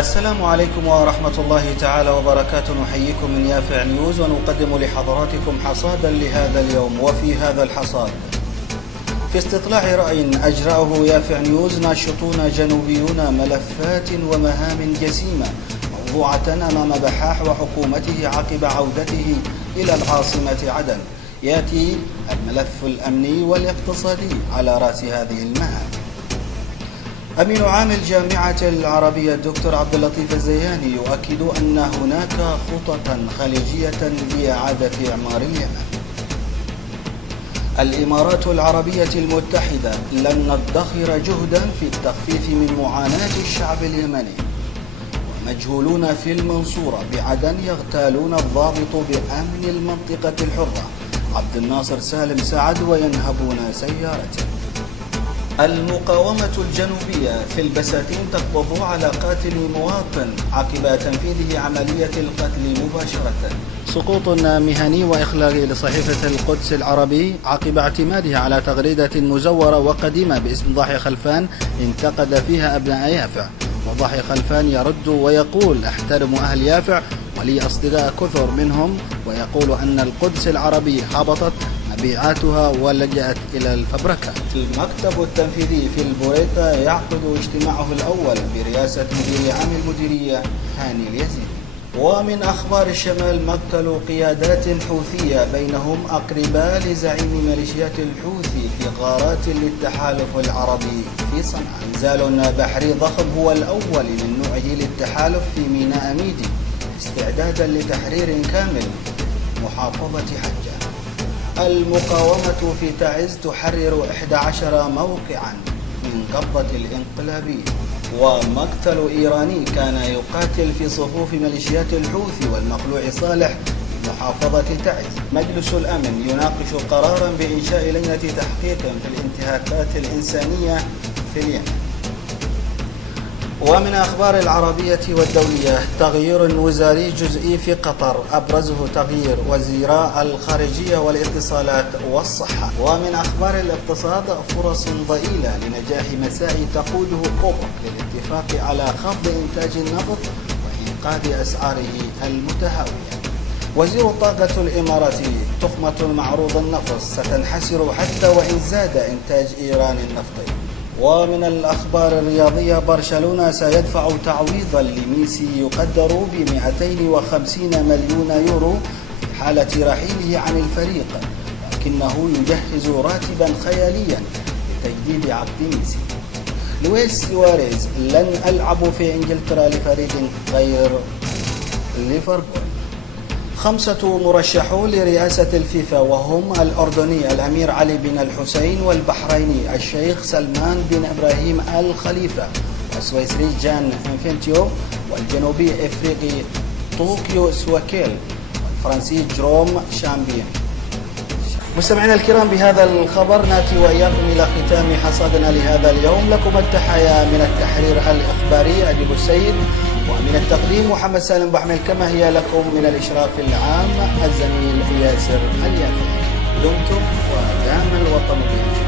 السلام عليكم ورحمة الله تعالى وبركاته. نحييكم من يافع نيوز ونقدم لحضراتكم حصادا لهذا اليوم. وفي هذا الحصاد، في استطلاع رأي أجرأه يافع نيوز، ناشطون جنوبيون ملفات ومهام جسيمة موضوعة أمام بحاح وحكومته عقب عودته إلى العاصمة عدن. يأتي الملف الأمني والاقتصادي على رأس هذه المهام. أمين عام الجامعة العربية الدكتور عبد اللطيف الزياني يؤكد أن هناك خططا خليجية لإعادة إعمار اليمن. الإمارات العربية المتحدة لن ندخر جهدا في التخفيف من معاناة الشعب اليمني. ومجهولون في المنصورة بعدن يغتالون الضابط بأمن المنطقة الحرة عبد الناصر سالم سعد وينهبون سيارته. المقاومة الجنوبية في البساتين تقبض على قاتل مواطن عقب تنفيذه عملية القتل مباشرة. سقوط مهني وإخلاقي لصحيفة القدس العربي عقب اعتمادها على تغريدة مزورة وقديمة باسم ضاحي خلفان انتقد فيها أبناء يافع. وضاحي خلفان يرد ويقول: أحترم أهل يافع ولي أصدقاء كثر منهم، ويقول أن القدس العربي هبطت مبيعاتها ولجأت إلى الفبركة. المكتب التنفيذي في البوريطة يعقد اجتماعه الأول برئاسة مدير عام المديرية هاني اليزيدي. ومن أخبار الشمال، مقتل قيادات حوثية بينهم أقرباء لزعيم ميليشيات الحوثي في غارات للتحالف العربي في صنعاء. إنزال بحري ضخم هو الأول من نوعه للتحالف في ميناء ميدي استعدادا لتحرير كامل محافظة حجة. المقاومة في تعز تحرر 11 موقعا من قبضة الانقلابيين. ومقتل إيراني كان يقاتل في صفوف ميليشيات الحوثي والمخلوع صالح في محافظة تعز. مجلس الأمن يناقش قرارا بإنشاء لجنة تحقيق في الانتهاكات الإنسانية في اليمن. ومن أخبار العربية والدولية، تغيير وزاري جزئي في قطر أبرزه تغيير وزيراء الخارجية والاتصالات والصحة. ومن أخبار الاقتصاد، فرص ضئيلة لنجاح مساعي تقوده أوبك للاتفاق على خفض إنتاج النفط وإنقاذ أسعاره المتهاوية. وزير الطاقة الإماراتي: تخمة معروض النفط ستنحسر حتى وإن زاد إنتاج إيران النفطي. ومن الأخبار الرياضية، برشلونة سيدفع تعويضا لميسي يقدر ب 250 مليون يورو في حالة رحيله عن الفريق، لكنه يجهز راتبا خياليا لتجديد عقد ميسي. لويس سواريز: لن ألعب في إنجلترا لفريق غير ليفربول. 5 مرشحون لرئاسة الفيفا، وهم الأردني الأمير علي بن الحسين، والبحريني الشيخ سلمان بن إبراهيم الخليفة، والسويسري جان انفنتيو، والجنوبي إفريقي طوكيو سواكيل، والفرنسي جروم شامبيون. مستمعينا الكرام، بهذا الخبر ناتي وإياكم إلى ختام حصادنا لهذا اليوم. لكم التحايا من التحرير الإخباري أديب السيد، ومن التقديم محمد سالم بحمل، كما هي لكم من الإشراف العام الزميل ياسر اليافعي. دمتم ودام الوطن بخير.